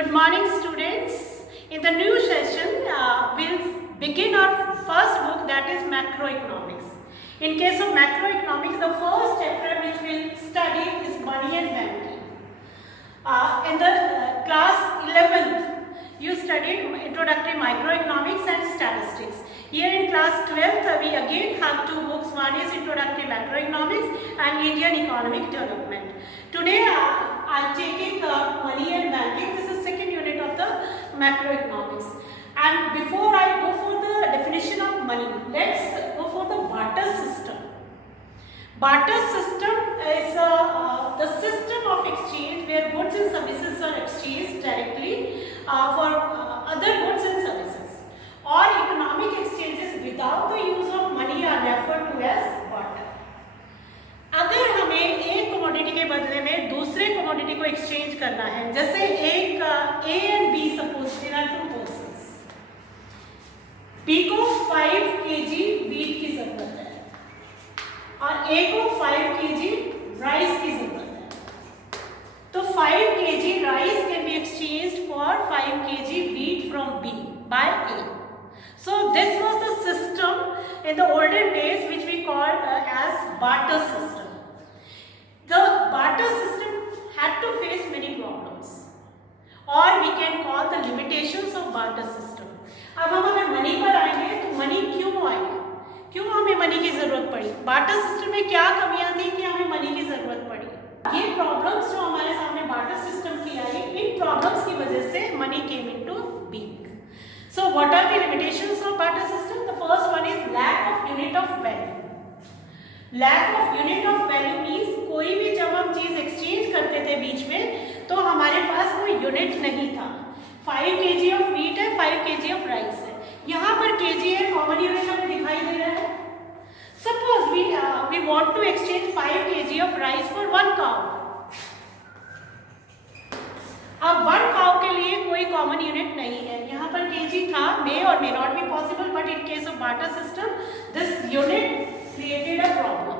Good morning, students. In the new session, we'll begin our first book, that is macroeconomics. In case of macroeconomics, the first chapter which we'll study is money and banking. In the class 11th, you studied introductory microeconomics and statistics. Here in class 12th, we again have two books. One is introductory macroeconomics and Indian economic development. Today, I'm taking money and banking. This is second unit of the macroeconomics. And before I go for the definition of money, let's go for the barter system. Barter system is the system of exchange where goods and services are exchanged directly for other goods and services. Or economic exchanges without the use of money are referred to as barter. अगर हमें एक कमोडिटी के बदले में दूसरे कमोडिटी को एक्सचेंज करना है, जैसे एक A and B suppose there are two persons, B को 5 kg व्हीट की जरूरत है और A को 5 kg राइस की जरूरत है, तो 5 kg rice can be exchanged for 5 kg wheat from B by A. So this was the system in the olden days which we called as barter system. The barter system had to face many problems, or we can call the limitations of barter system. अब हम अगर मनी पर आएंगे तो मनी क्यों आई, क्यों हमें मनी की जरूरत पड़ी, बार्टर सिस्टम में क्या कमियां थी कि हमें मनी की जरूरत पड़ी. ये प्रॉब्लम्स जो हमारे सामने बार्टर सिस्टम की आई, इन प्रॉब्लम्स की वजह से money came into being. So what are the limitations of barter system? The first one is lack of unit of value. Lack of unit of value means कोई भी जब हम चीज एक्सचेंज करते थे बीच में तो हमारे पास कोई यूनिट नहीं था. 5 kg ऑफ व्हीट है, 5 kg ऑफ राइस है, यहाँ पर kg है, कॉमन यूनिट हमें दिखाई दे रहा है. Suppose we want to exchange 5 kg of rice for 1 cow. अब 1 काउ के लिए कोई कॉमन यूनिट नहीं है, यहाँ पर केजी था, मे और may not be possible, but in case of barter system this unit created a problem.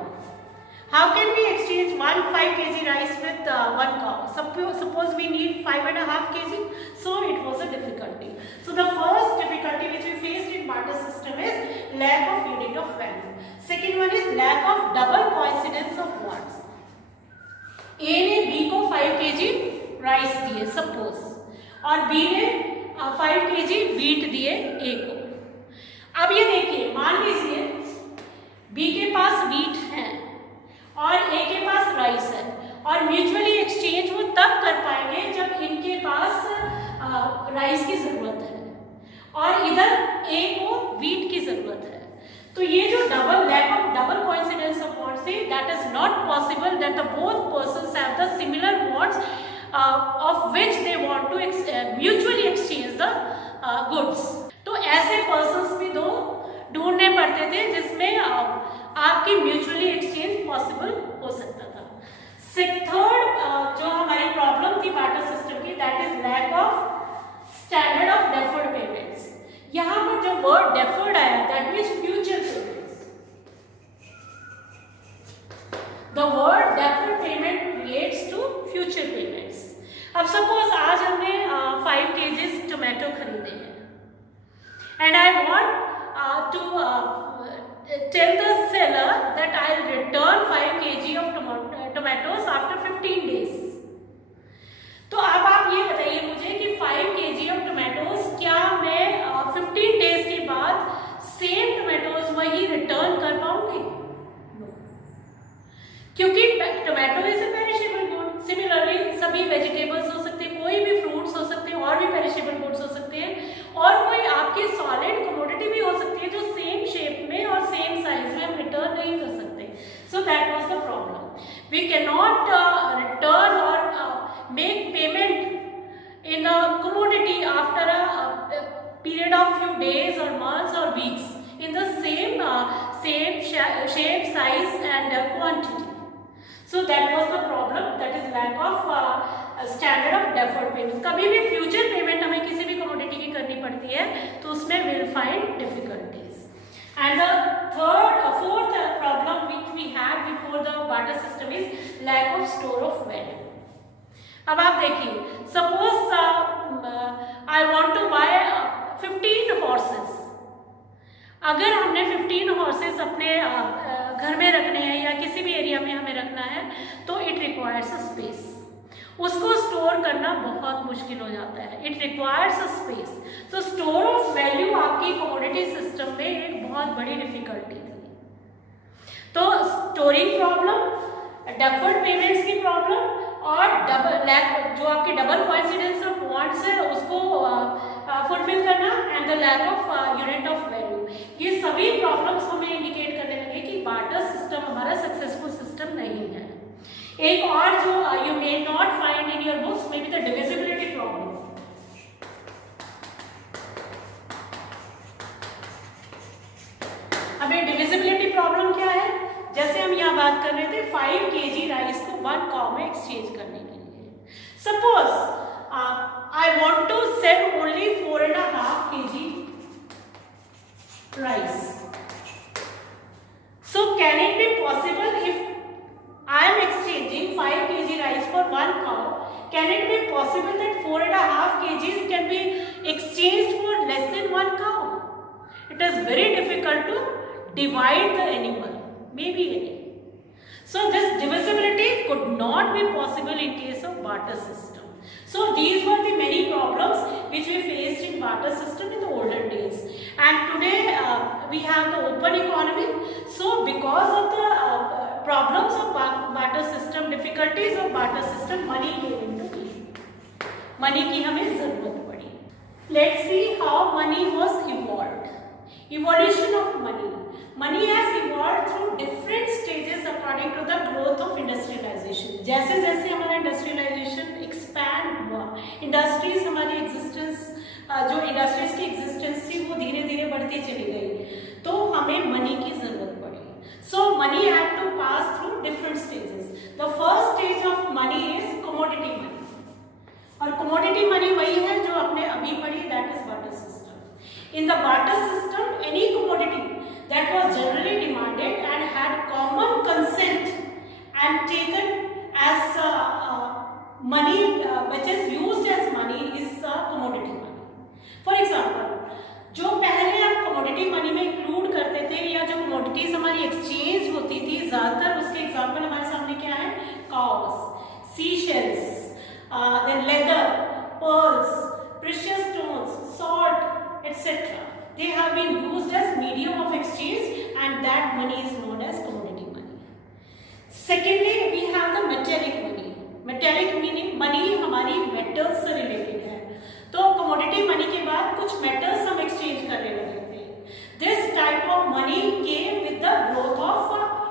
How can we exchange 5 kg rice with 1 cow? Suppose we need 5.5 kg, so it was a difficulty. So the first difficulty which we faced in barter system is lack of unit of value. Second one is lack of double coincidence of wants. A ने B को 5 kg rice दिए सपोज, और B ने 5 kg wheat दिए A को. अब ये देखिए, मान लीजिए B के पास व्हीट है और A के पास राइस है, और म्यूचुअली एक्सचेंज वो तब कर पाएंगे जब इनके पास राइस की जरूरत है और इधर A को व्हीट की जरूरत है. तो ये जो lack of double coincidence of wants है, that is not possible that the both persons have the similar wants of which they want to mutually exchange the goods. तो ऐसे persons भी दो ढूंढने पड़ते थे जिसमें आपकी म्यूचुअली एक्सचेंज पॉसिबल हो सकता था. थर्ड जो हमारी प्रॉब्लम थी बार्टर सिस्टम की, that is lack of standard of deferred payments. यहाँ पर जो वर्ड डेफर्ड आया, that means future payments. The word deferred payment relates to future payments. अब सपोज आज हमने 5 kg टोमेटो खरीदे हैं and I want to tell the seller that I will return 5 kg of tomatoes after 15 days. तो अब आप ये बताइए मुझे कि 5 kg ऑफ टोमेटोज क्या मैं 15 days के बाद सेम टोमेटोज वही रिटर्न कर पाऊंगी? क्योंकि tomato is a perishable good. Similarly सभी वेजिटेबल्स हो सकते हैं, कोई भी फ्रूट्स हो सकते हैं, और भी पेरिशेबल गुड्स हो सकते हैं, और कोई आपकी सॉलिड कमोडिटी भी हो सकती है जो सेम शेप में और सेम साइज में हम रिटर्न नहीं कर सकते. So that was the problem. We can not return और make payment in a commodity after a period of few days और मंथ्स और weeks in the same shape, size and quantity. So that was the problem, that is lack of standard of deferred payments. कभी भी future payment हमें किसी भी commodity की करनी पड़ती है तो उसमें we'll find difficulties. And the fourth problem which we had before the barter system is lack of store of value. अब आप देखिए, सपोज अगर हमने 15 हॉर्सेस अपने घर में रखने हैं या किसी भी एरिया में हमें रखना है तो इट रिक्वायर्स अ स्पेस। उसको स्टोर करना बहुत मुश्किल हो जाता है, इट रिक्वायर्स अ स्पेस। तो स्टोर ऑफ वैल्यू आपकी कमोडिटी सिस्टम में एक बहुत बड़ी डिफिकल्टी थी। तो स्टोरिंग प्रॉब्लम, डेफर्ड पेमेंट्स की प्रॉब्लम और जो आपके डबल कोइंसिडेंस ऑफ वांट्स है उसको फुलफिल करना and the lack of unit of value, ये सभी प्रॉब्लम्स हमें इंडिकेट करने लगे कि बार्टर सिस्टम हमारा सक्सेसफुल सिस्टम नहीं है। एक और जो you may not find in your books may be the divisibility problem. अब ये डिविजिबिलिटी प्रॉब्लम क्या है? जैसे हम यहाँ बात कर रहे थे 5 kg राइस को 1 काउ में एक्सचेंज करने के लिए। Suppose I want to sell only 4.5 kg rice. So can it be possible if I am exchanging 5 kg rice for 1 cow? Can it be possible that 4.5 kgs can be exchanged for less than 1 cow? It is very difficult to divide the animal, maybe any. So this divisibility could not be possible in case of barter system. So these were the many problems which we faced in barter system in the olden days. And today we have the open economy. So because of the problems of barter system, difficulties of barter system, money came into being. Money की हमें जरूरत पड़ी. Let's see how money was evolved. Evolution of money. Money has evolved through different stages according to the growth of industrialization. जैसे जैसे हमारा industrialization expand हुआ, industries हमारी existence, जो industries की existence थी वो धीरे धीरे बढ़ती चली गई, तो हमें money की जरूरत पड़ी. So money had to pass through different stages. The first stage of money is commodity money. और commodity money वही है जो आपने अभी पढ़ी, that is barter system. In the barter system, any commodity that was generally demanded and had common consent and taken as money, which is used as money, is commodity money. For example, जो पहले आप commodity money में include करते थे या जो commodities हमारी exchange होती थी, ज़्यादातर उसके example हमारे सामने क्या है? Cows, seashells, then leather, pearls, precious stones, salt, etc. They have been used as medium of exchange and that money is known as commodity money. Secondly, we have the metallic money. Metallic meaning money हमारी metals से related है. तो commodity money के बाद कुछ metals हम exchange करने लगे थे. This type of money came with the growth of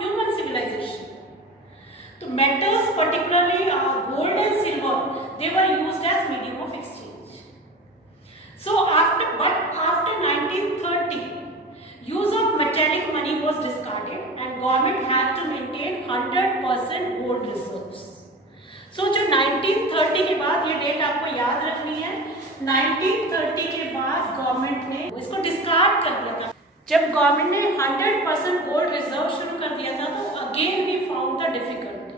human civilization. तो metals, particularly gold and silver, they were used as medium of exchange. So after 1930, use of metallic money was discarded and government had to maintain 100% gold reserves. So जो 1930 के बाद, ये डेट आपको याद रखनी है, 1930 के बाद गवर्नमेंट ने इसको डिस्कार्ड कर दिया था. जब गवर्नमेंट ने 100% गोल्ड रिजर्व शुरू कर दिया था तो again we found the difficulty,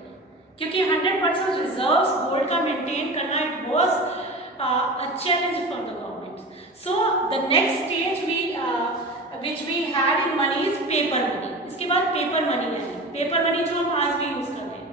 क्योंकि 100% रिजर्व्स गोल्ड का मेंटेन करना it was a challenge for the government. So the next stage which we had in money is paper money. इसके बाद paper money है. Paper money जो हम आज भी यूज करते हैं.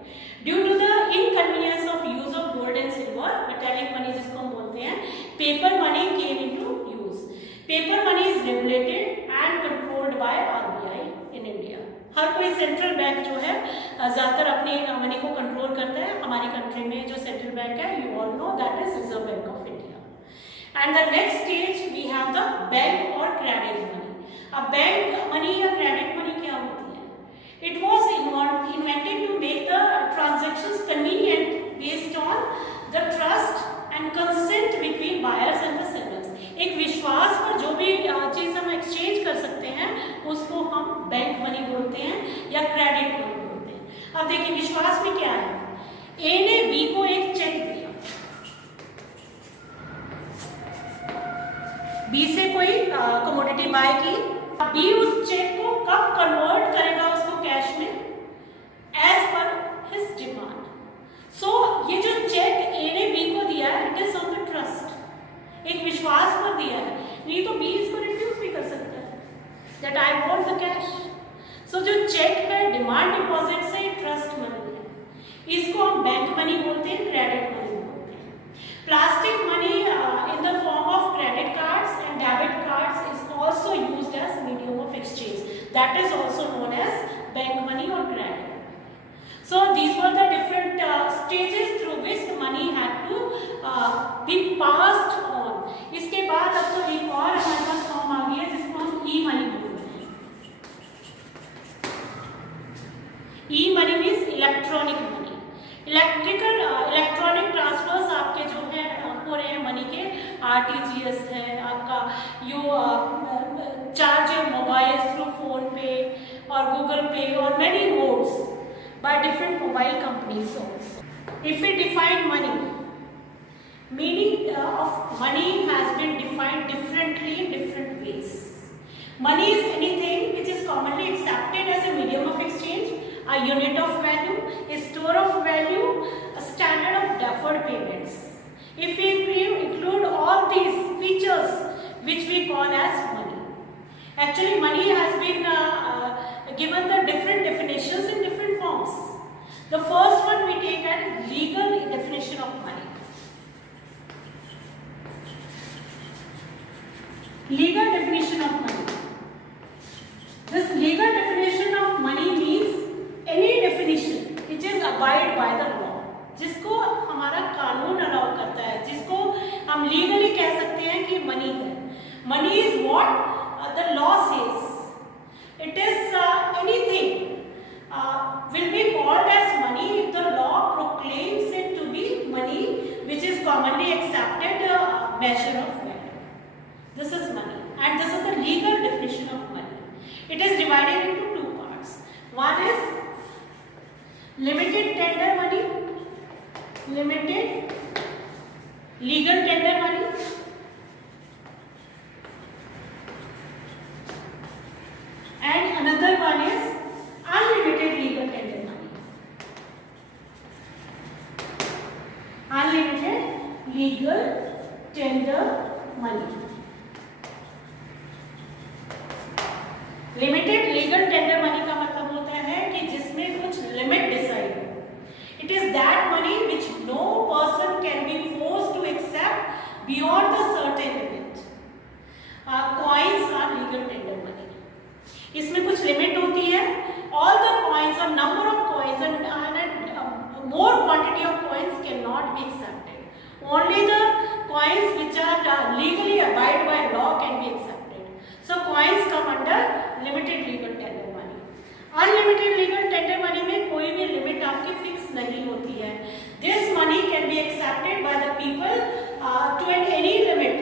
Due to the inconvenience of use of gold and silver, metallic money जिसको हम बोलते हैं, paper money came into use. Paper money is regulated and controlled by RBI in India. हर कोई सेंट्रल बैंक जो है ज़्यादातर अपने मनी को कंट्रोल करता है. हमारी कंट्री में जो सेंट्रल बैंक है, you all know that is Reserve Bank of India. And the next stage we have the bank or credit money. अब बैंक money या credit money क्या होती है? It was invented to make the transactions convenient based on the trust and consent between buyers and the sellers. एक विश्वास पर जो भी चीज़ हम एक्सचेंज कर सकते हैं उसको हम बैंक मनी बोलते हैं या क्रेडिट मनी बोलते हैं. अब देखिए विश्वास में क्या है? ए ने बी को एक चेक दिया, बी से कोई कमोडिटी बाय की, बी उस चेक को कब कन्वर्ट करेगा उसको कैश में? As per his demand. सो ये जो चेक ए ने बी को दिया है, it is on the trust, एक विश्वास पर दिया है, नहीं तो बी इसको रिफ्यूज भी कर सकता है. That I want the cash. So जो चेक है, डिमांड डिपॉजिट से ट्रस्ट मनी है, इसको हम बैंक मनी बोलते हैं, क्रेडिट मनी बोलते हैं। Plastic money in the form of credit cards and debit cards is also used as medium of exchange, that is also known as bank money और credit. So these were the different stages through which the money had to be passed on. इसके बाद अब तो एक और हमारे पास फॉर्म आ गई है जिसको हम ई मनी बोलते हैं। E money means electronic money. Electronic transfers आपके जो है हो रहे हैं मनी के, आरटीजीएस है आपका, you charge your mobile through phone पे और गूगल पे और many modes by different mobile companies also. If we define money, meaning of money has been defined differently in different ways. Money is anything which is commonly accepted as a medium of exchange, a unit of value, a store of value, a standard of deferred payments. If we include all these features which we call as money. Actually money has been given the different definitions in different forms. The first one we take as legal definition of money. Legal definition of money. This legal definition of money means any definition which is abide by the law, जिसको हमारा कानून अलाउ करता है, जिसको हम लीगली कह सकते हैं कि मनी है। Money is what the law says. It is anything will be called as money if the law proclaims it to be money, which is commonly accepted measure of value. This is money, and this is the legal definition of money. It is divided into two parts. One is limited tender money, limited legal tender money, and another one is unlimited legal tender money. Unlimited legal tender money. Limited legal tender money का मतलब होता है कि जिसमें कुछ limit decide हो। It is that money which no person can be forced to accept beyond the certain limit. Coins are legal tender money. इसमें कुछ लिमिट होती है। All the coins or number of coins and more quantity of coins cannot be accepted. Only the coins which are legally abide by law can be accepted. So coins come under limited legal tender money. Unlimited legal tender money में कोई भी लिमिट आपकी फिक्स नहीं होती है। This money can be accepted by the people to any limit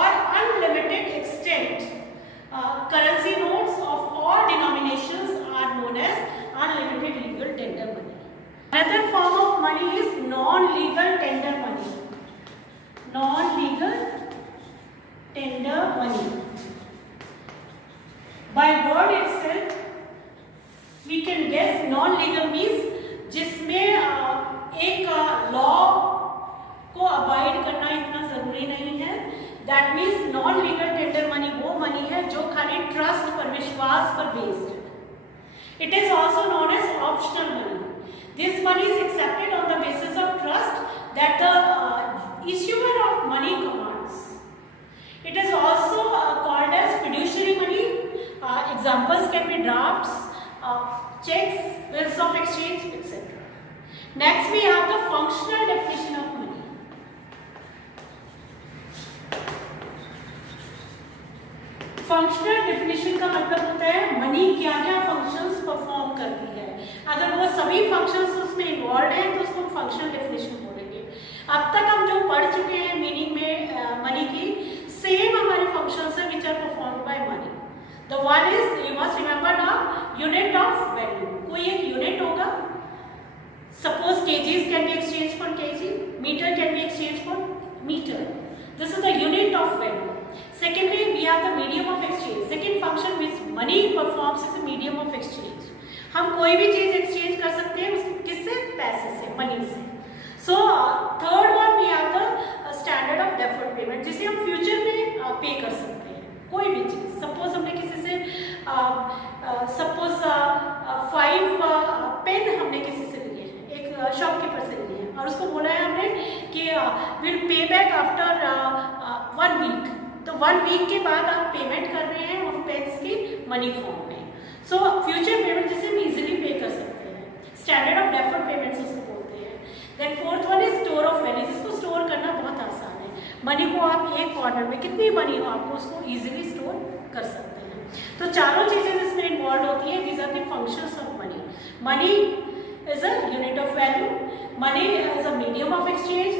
or unlimited extent. Currency notes of all denominations are known as unlimited legal tender money. Another form of money is non-legal tender money. Non-legal tender money. By word itself, we can guess non-legal means जिसमें एक लॉ को अबाइड करना इतना जरूरी नहीं है। That means non-legal tender money वो मनी है जो खाली ट्रस्ट पर, विश्वास पर बेस्ड है। It is also known as optional money. This money is accepted on the basis of trust that the issuer of money commands. It is also called as fiduciary money. Examples can be drafts, checks, bills of exchange, etc. Next we have the functional definition of money. Functional definition का मतलब होता है मनी क्या क्या functions perform करती है। अगर वो सभी फंक्शंस उसमें इन्वॉल्व हैं तो उसको हम फंक्शनल डेफिनेशन बोलेंगे। अब तक हम जो पढ़ चुके हैं मीनिंग में मनी की, सेम हमारे फंक्शंस हैं which are performed by money. The one is, you must remember now, unit of value. कोई एक यूनिट होगा, suppose kgs can be exchange for kg, metre can be exchange for metre. This is the unit of value. Secondly, we have the medium of exchange. Second function which money performs is a medium of exchange. हम कोई भी चीज एक्सचेंज कर सकते हैं किससे? पैसे से, मनी से। So third one we have the standard of deferred payment जिसे हम फ्यूचर में पे कर सकते हैं। कोई भी चीज़, सपोज हमने किसी से सपोज 5 पेन हमने किसी से लिए हैं, एक शॉपकीपर से लिए हैं, और उसको बोला है हमने कि विल पे बैक आफ्टर 1 वीक। तो 1 वीक के बाद आप पेमेंट कर रहे हैं उन पेन्स की मनी फॉर्म में। सो फ्यूचर पेमेंट जिसे हम इजीली पे कर सकते हैं, स्टैंडर्ड ऑफ डेफर्ड पेमेंट्स उसको बोलते हैं। Then fourth one is store of value, जिसको स्टोर करना बहुत आसान है। मनी को आप एक कॉर्नर में, कितनी मनी हो आपको उसको इजीली स्टोर कर सकते हैं। तो चारों चीजें इसमें इन्वॉल्व होती है। These are the functions of money. Money is a unit of value, money is a medium of exchange,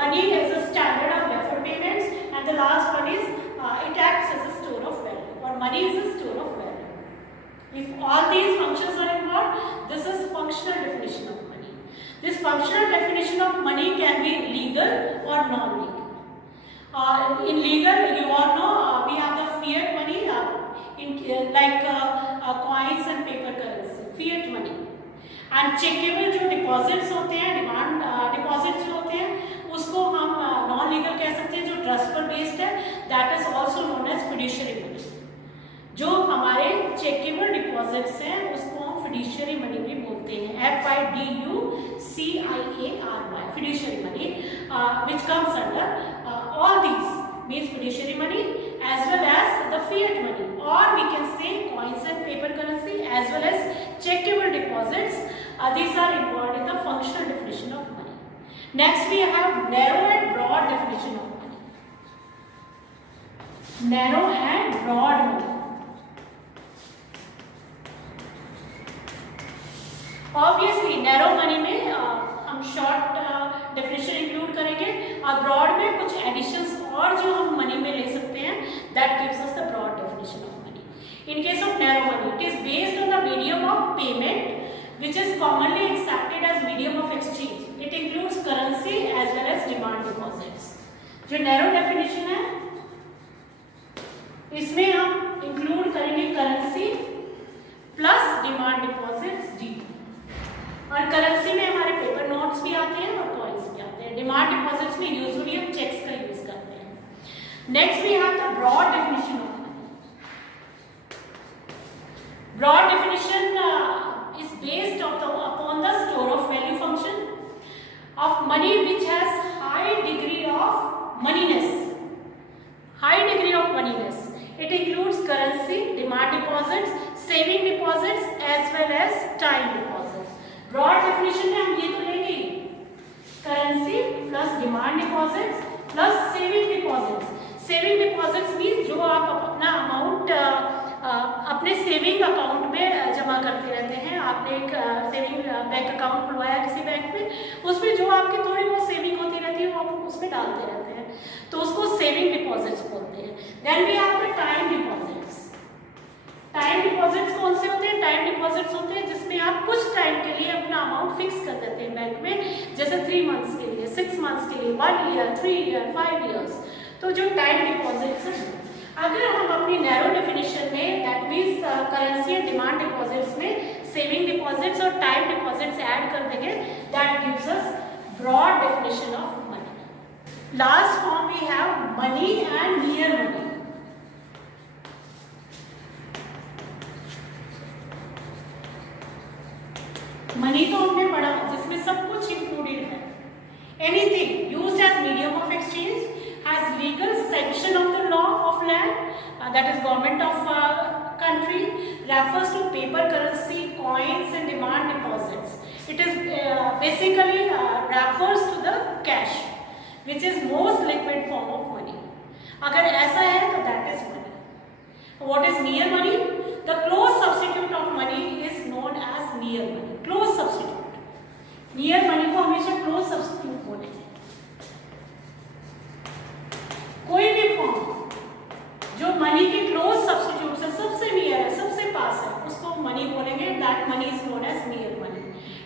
money is a standard of deferred payments, and the last one is it acts as a store of value, और money is a store of value. If all these functions are involved, this is functional definition of money. This functional definition of money can be legal or non-legal. In legal, you all know we have the fiat money, like coins and paper currency, fiat money. And checkable जो deposits होते हैं, demand deposits जो होते हैं, उसको हम non-legal कह सकते हैं, जो trust पर based है, that is also known as fiduciary money. जो हमारे चेकेबल डिपॉजिट्स हैं उसको हम फिड्यूशियरी मनी भी बोलते हैं, FIDUCIARY, fiduciary money, which comes under all these means fiduciary money as well as the fiat money, or we can say coins and paper currency as well as checkable deposits. These are involved in the functional definition of money. Next we have narrow and broad definition of money. Narrow and broad money. Obviously narrow money में हम short definition include करेंगे, और ब्रॉड में कुछ एडिशंस और जो हम मनी में ले सकते हैं, that gives us the broad definition of money. In case of narrow money, it is based on the medium of payment which is commonly accepted as medium of exchange. It includes currency as well as demand deposits. जो narrow definition है इसमें हम include करेंगे currency plus demand deposits D, और currency में हमारे paper notes भी आते हैं और कॉइन्स भी आते हैं। डिमांड डिपॉजिट्स में यूजुअली हम चेक्स का यूज करते हैं। Next we have the broad definition of money. Broad definition is based upon the store of value function of money which has high degree of moneyness. High degree of moneyness, it includes currency, demand deposits, saving deposits as well as time deposits. Broad definition में हम ये तो लेंगे currency plus demand deposits plus saving deposits. Saving deposits mean जो आप अपना अमाउंट अपने saving account में जमा करते रहते हैं। आपने एक सेविंग बैंक अकाउंट खुलवाया किसी बैंक में, उसमें जो आपकी थोड़ी बहुत सेविंग होती रहती है वो आप उसमें डालते रहते हैं, तो उसको सेविंग डिपॉजिट्स बोलते हैं। Then we have the time deposits. Time deposits कौन से होते हैं? टाइम डिपॉजिट्स होते हैं जिसमें आप कुछ टाइम के लिए अपना अमाउंट फिक्स कर देते हैं बैंक में, जैसे 3 मंथ्स के लिए, 6 मंथ्स के लिए, 1 ईयर, 3 ईयर, 5 ईयर्स। तो जो टाइम डिपॉजिट्स हैं, अगर हम अपनी नैरो डेफिनेशन में that means currency and demand deposits में सेविंग डिपॉजिट्स और टाइम डिपॉजिट्स ऐड कर देंगे, that gives us broad definition of money. Last form we have money and near money. Money तो हमने पढ़ा जिसमें सब कुछ इंक्लूडेड है। Anything used as medium of exchange, has legal sanction of the law of land, that is government of country, refers to paper currency, coins and demand deposits. It is basically refers to the cash, which is most liquid form of money. अगर ऐसा है तो that is money. What is near money? The close substitute of money is known as near money. Close substitute. Near money को हमेशा close substitute बोलेंगे। कोई भी फॉर्म जो मनी के क्लोज सब्स्टिट्यूट से सबसे नियर है, सबसे पास है, उसको मनी बोलेंगे। That money is known as near money.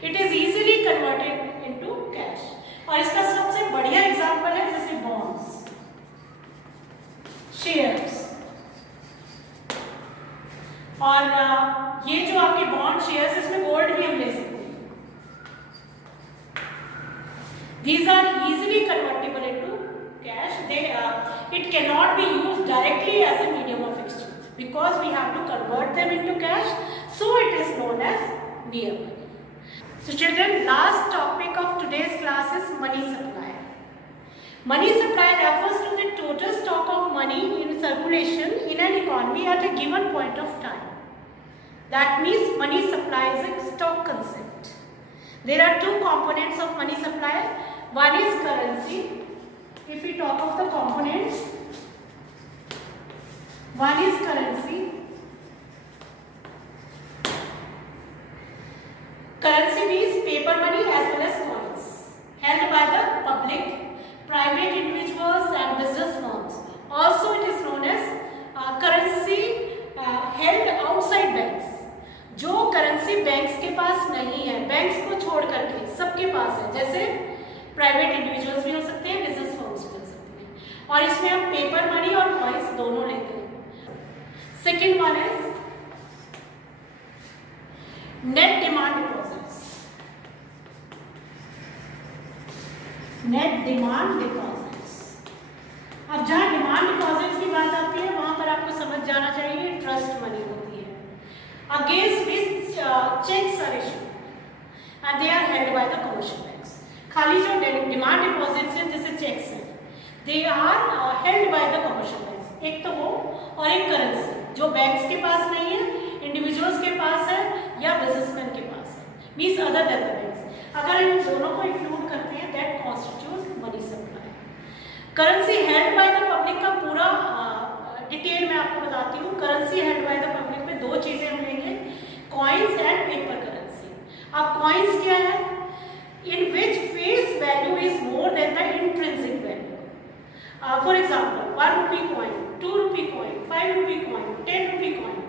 It is easily converted into cash. और इसका सबसे बढ़िया एग्जांपल है जैसे बॉन्ड्स, शेयर्स, और ये जो आपके बॉन्ड शेयर्स, इसमें गोल्ड भी हम ले सकते हैं। These are easily convertible into cash. They it cannot be used directly as a medium of exchange because we have to convert them into cash, so it is known as near money. So children, last topic of today's class is money supply. Money supply refers to the total stock of money in circulation in an economy at a given point of time. That means money supply is a stock concept. There are two components of money supply. One is currency. If we talk of the components, one is currency. Currency means paper money as well as coins held by the public, private individuals and business firms. Also it is known as currency held outside banks. जो currency banks के पास नहीं है, बैंक्स को छोड़ करके सबके पास है, जैसे प्राइवेट इंडिविजुअल्स भी हो सकते हैं, बिजनेस फर्म्स भी हो सकते हैं, और इसमें हम पेपर मनी और कॉइन्स दोनों लेते हैं. Second one is net demand deposits. Net demand deposits. अब जहां डिमांड डिपॉजिट्स की बात आती है वहां पर आपको समझ जाना चाहिए ट्रस्ट मनी होती है, against which checks are issued and they are held by the commercial banks. खाली जो डिमांड डिपॉजिट्स हैं जैसे चेक्स हैं, they are held by the commercial banks. एक तो वो और एक करेंसी जो बैंक्स के पास नहीं है, इंडिविजुअल्स के पास है या बिजनेसमैन के पास है, means other than the banks. अगर इन दोनों को इंक्लूड करते हैं that constitute money supply. Currency held by the public का पूरा डिटेल मैं आपको बताती हूँ. Currency held by the public में दो चीजें हम लेंगे, कॉइन्स एंड पेपर करेंसी. अब कॉइन्स क्या है? In which face value is more than the intrinsic value. For example 1 rupee coin, 2 rupee coin, 5 rupee coin, 10 rupee coin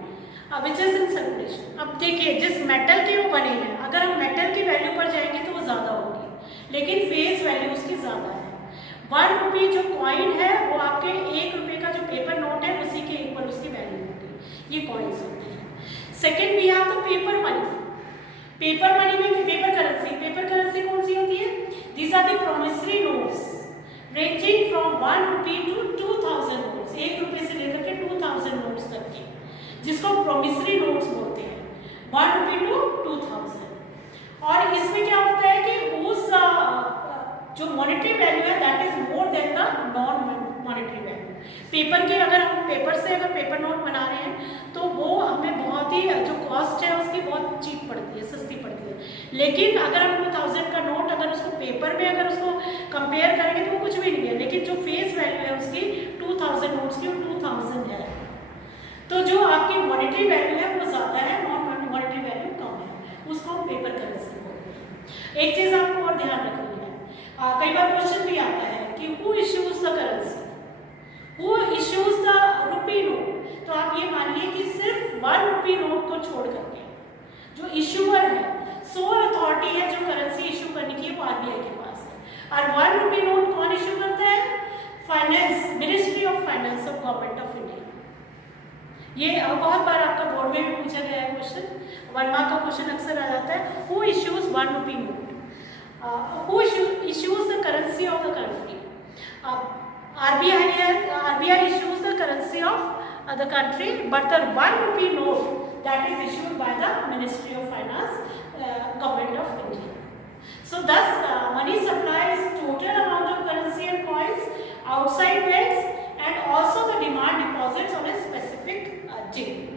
which is in circulation. अब देखिए जिस मेटल के वो बने हैं, अगर हम मेटल की वैल्यू पर जाएंगे तो वो ज्यादा होगी, लेकिन फेस वैल्यू उसकी ज्यादा है. 1 रुपी जो कॉइन है वो आपके 1 रुपये का जो पेपर नोट है उसी के इक्वल उसकी वैल्यू होती है. ये कॉइन्स होते हैं. Second we have the paper money. Paper money में पेपर करेंसी. पेपर करेंसी कौन सी होती है? These are the promissory notes ranging from 1 rupee to 2000 notes. 1 रुपये से लेकर के 2000 नोट्स तक के, जिसको प्रोमिसरी नोट्स बोलते हैं. 1 रुपी टू 2000. और इसमें क्या होता है कि उस जो मॉनेटरी वैल्यू है that is more than the non monetary value. Paper के अगर हम पेपर से अगर पेपर नोट बना रहे हैं तो वो हमें बहुत ही जो कॉस्ट है उसकी बहुत चीप पड़ती है, सस्ती पड़ती है. लेकिन अगर हम 2000 का नोट अगर उसको पेपर में अगर उसको कंपेयर करेंगे तो वो कुछ भी नहीं है, लेकिन जो फेस वैल्यू है उसकी 2000 नोट्स की 2000 है. तो जो आपकी मॉनेटरी वैल्यू है वो ज़्यादा है, नॉन मॉनेटरी वैल्यू कम है, उसको हम पेपर करेंसी बोलते हैं. एक चीज़ आपको और ध्यान रखनी है, कई बार क्वेश्चन भी आता है कि who issues the currency, who issues the rupee note. तो आप ये मानिए कि सिर्फ 1 रुपी नोट को छोड़ करके जो इश्यूअर है, सोल अथॉरिटी है जो करेंसी इश्यू करने की वो आरबीआई के पास है. और 1 रुपी नोट कौन इश्यू करता है? Finance, ministry of finance of government of India. ये बहुत बार आपका बोर्ड में भी पूछा गया है क्वेश्चन, 1 मार्क का क्वेश्चन अक्सर आ जाता है. Who issues 1 rupee note? Who issues the currency of the country? RBI issues the currency of the country, but the 1 rupee note that is issued by the Ministry of Finance, Government of India. So thus money supply is total amount of currency and coins outside banks and also the demand deposits on a specific date.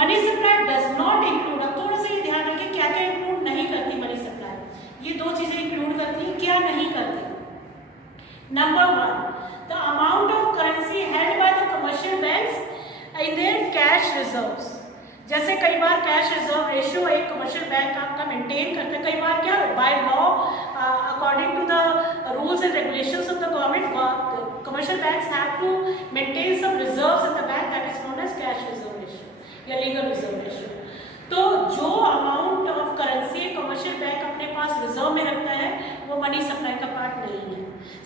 Money supply does not include, अब थोड़ा सा ये ध्यान रखिए क्या क्या इंक्लूड नहीं करती मनी सप्लाई. ये दो चीजें इंक्लूड करती हैं, क्या नहीं करती. Number 1, the amount of currency held by the commercial banks in their cash reserves. जैसे कई बार कैश रिजर्व रेशियो एक कमर्शियल बैंक आपका मेंटेन करते हैं. कई बार क्या by law according to the rules and regulations of the government, commercial banks have to maintain some reserves in the bank that is known as cash reserve ratio या legal reserve ratio. तो जो amount of currency commercial bank अपने पास रिजर्व में रखता है वो money supply का पार्ट नहीं है.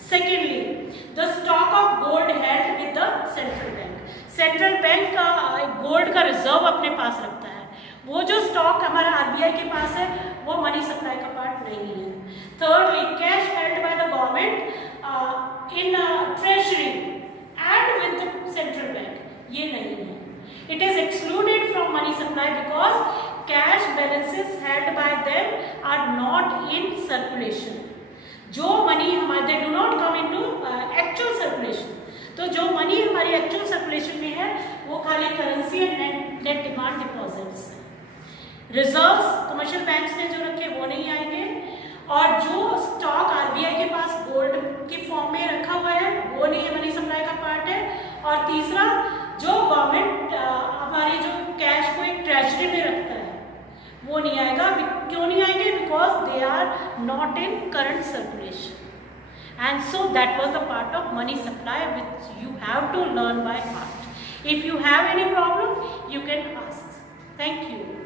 Secondly, the stock of gold held with the central bank. Central bank का गोल्ड का रिजर्व अपने पास रखता है. वो जो स्टॉक हमारा आरबीआई के पास है वो मनी सप्लाई का पार्ट नहीं है. Thirdly, cash held by the government in treasury balances held by them are not in circulation. जो मनी हमारे they do not come into actual circulation. तो जो मनी हमारी एक्चुअल सर्कुलेशन में है वो खाली currency and net demand deposits है। रिजर्व्स कमर्शियल बैंक्स ने जो रखे वो नहीं आएंगे, और जो स्टॉक आरबीआई के पास गोल्ड के फॉर्म में रखा हुआ है वो नहीं है, मनी सप्लाई का पार्ट है। और तीसरा, जो गवर्नमेंट हमारे जो कैश को एक ट्रेजरी में रखता है वो नहीं आएगा। क्यों नहीं आएंगे? Because they are not in current circulation. And so that was the part of money supply which you have to learn by heart. If you have any problem, you can ask. Thank you.